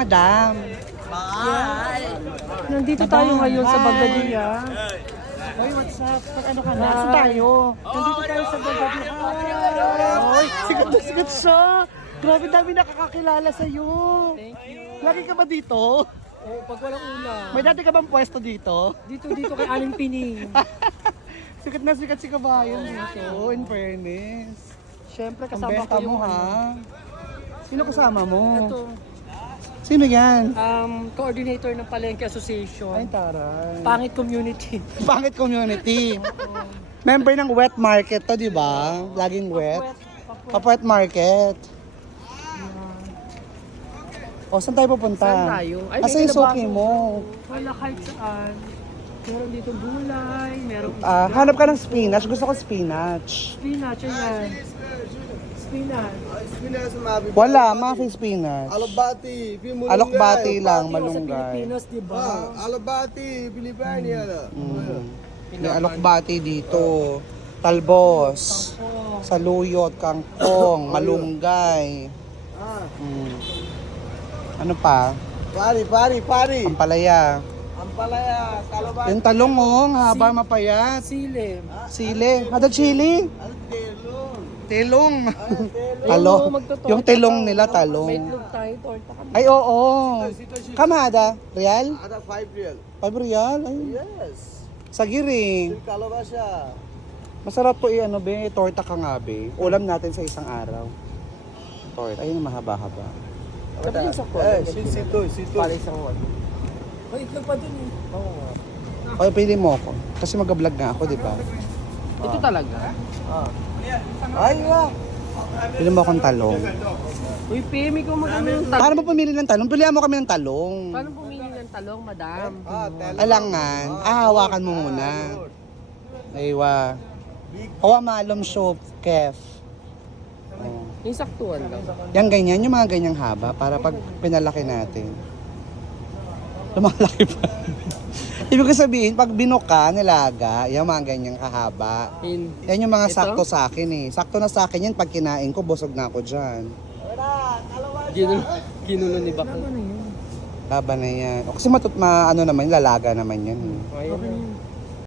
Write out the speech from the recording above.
Madam. Nandito tayo ngayon sa Bagdadia. Hoy, what's up? Pag ano ka na? Saan tayo? Nandito tayo sa Bagdadia. Ay, sikat na sikat siya. Grabe dami nakakakilala sa'yo. Thank you. Lagi ka ba dito? Oh, pag walang ulam. May dati ka bang pwesto dito? Dito kay Aling Pining. Sikat na sikat si Kabayan dito, in fairness. Siyempre Ang kasama ko benta mo yung ha. Sino kasama mo? Ito, Sino yan? coordinator ng Palengke Association. Ay, taray. Pangit Community. Pangit community. Member ng wet market to, di ba? Laging wet. Kapwet market. O, saan tayo pupunta? Saan tayo? Ay, Asa may yung suki kinabago. mo? Wala kahit saan. Meron dito gulay, meron Hanap ka ng spinach. Gusto ko spinach. spinach, ayan. Spinach. Wala, mafi spinach. Alabati, Alokbati lang, Pati sa malunggay. Pilipinas, di ba? Alabati, Pilipinas yan. May alokbati dito. Talbos. Saluyot, kangkong, malunggay. Mm. Ano pa? Pari. Ampalaya. Ampalaya, kalabati. Yung talong oh, ang haba mapayat. Sile. Sili. Ada chili? Telong. Talong. Yung telong nila May talong. itlog tayo, torta kami. Ay oo. Kamada? Real? Ada 5 real. 5 real? Ay. Yes. Sagiri. Kalabasa. Masarap to i-ano be, torta ka nga be. Ulam natin sa isang araw. Torta. Ayun ang mahaba-haba. Sabi yung sakto. Sito. Para isang wala. May itlog pa dun eh. Oo nga. O, pili mo ako. Kasi mag-vlog nga ako, di ba? Ito talaga? Ay, nga. Pili mo akong talong. Uy, Pemi, kung magano yung talong. Paano mo pumili ng talong? Pilihan mo kami ng talong. Paano pumili ng talong, madam? Alangan. Hawakan mo muna. Aywa. Hawa malom shop, kef. Oh. Yung saktuan lang. Yan ganyan, yung mga ganyang haba para pag pinalaki natin. Lumalaki pa. Ibig ko sabihin, pag binuka, nilaga, yung mga ganyang kahaba. Yan yung mga Ito? sakto sa akin eh. Sakto na sa akin yan, pag kinain ko, busog na ako dyan. Ginulo ni Bakal. Haba na yan. O, kasi ano naman, lalaga naman yan. Eh. Ayun.